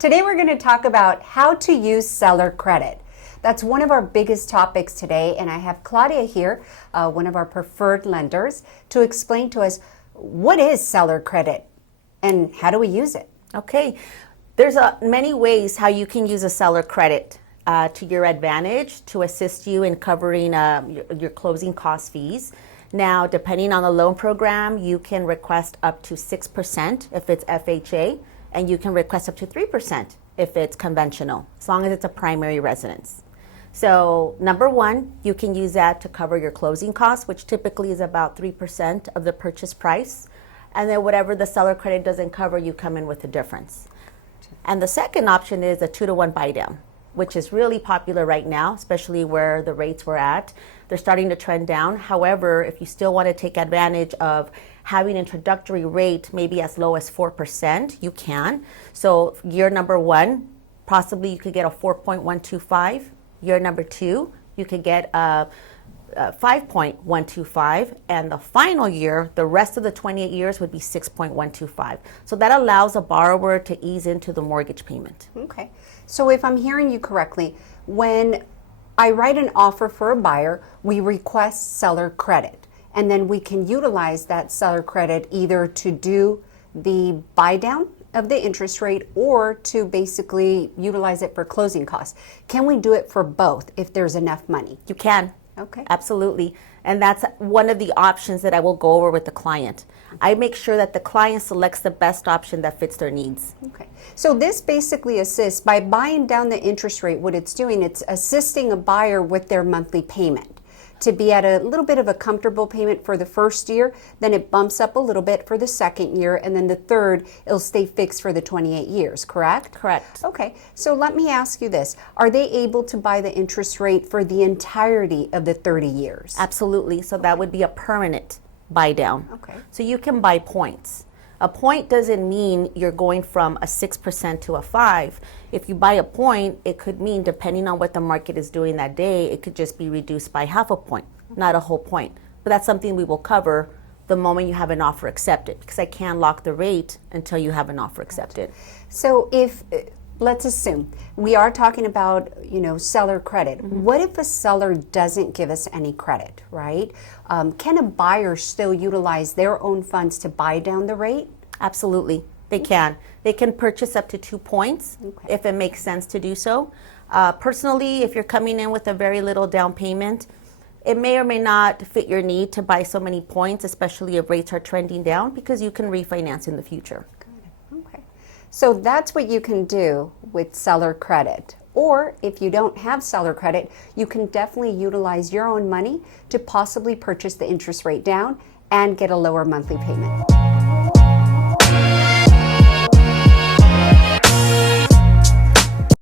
Today we're going to talk about how to use seller credit. That's one of our biggest topics today, and I have Claudia here, one of our preferred lenders, to explain to us what is seller credit and how do we use it. Okay, there's many ways how you can use a seller credit to your advantage to assist you in covering your closing cost fees. Now, depending on the loan program, you can request up to 6% if it's FHA, and you can request up to 3% if it's conventional, as long as it's a primary residence. So number one, you can use that to cover your closing costs, which typically is about 3% of the purchase price. And then whatever the seller credit doesn't cover, you come in with the difference. And the second option is a 2-to-1 buy down, which is really popular right now, especially where the rates were at. They're starting to trend down. However, if you still want to take advantage of having an introductory rate maybe as low as 4%, you can. So year number one, possibly you could get a 4.125. Year number two, you could get a 5.125, and the final year, the rest of the 28 years would be 6.125. So that allows a borrower to ease into the mortgage payment. Okay. So if I'm hearing you correctly, when I write an offer for a buyer, we request seller credit, and then we can utilize that seller credit either to do the buy down of the interest rate or to basically utilize it for closing costs. Can we do it for both if there's enough money? You can. Okay. Absolutely. And that's one of the options that I will go over with the client. I make sure that the client selects the best option that fits their needs. Okay. So this basically assists by buying down the interest rate. What it's doing, it's assisting a buyer with their monthly payment to be at a little bit of a comfortable payment for the first year, then it bumps up a little bit for the second year, and then the third, it'll stay fixed for the 28 years, correct? Correct. Okay, so let me ask you this. Are they able to buy the interest rate for the entirety of the 30 years? Absolutely. So that would be a permanent buy down. Okay. So you can buy points. A point doesn't mean you're going from a 6% to a 5%. If you buy a point, it could mean, depending on what the market is doing that day, it could just be reduced by half a point, not a whole point. But that's something we will cover the moment you have an offer accepted, because I can't lock the rate until you have an offer accepted. So if, let's assume, we are talking about, seller credit. Mm-hmm. What if a seller doesn't give us any credit, right? Can a buyer still utilize their own funds to buy down the rate? Absolutely, they can. They can purchase up to 2 points if it makes sense to do so. Personally, if you're coming in with a very little down payment, it may or may not fit your need to buy so many points, especially if rates are trending down, because you can refinance in the future. Okay. So that's what you can do with seller credit. Or if you don't have seller credit, you can definitely utilize your own money to possibly purchase the interest rate down and get a lower monthly payment.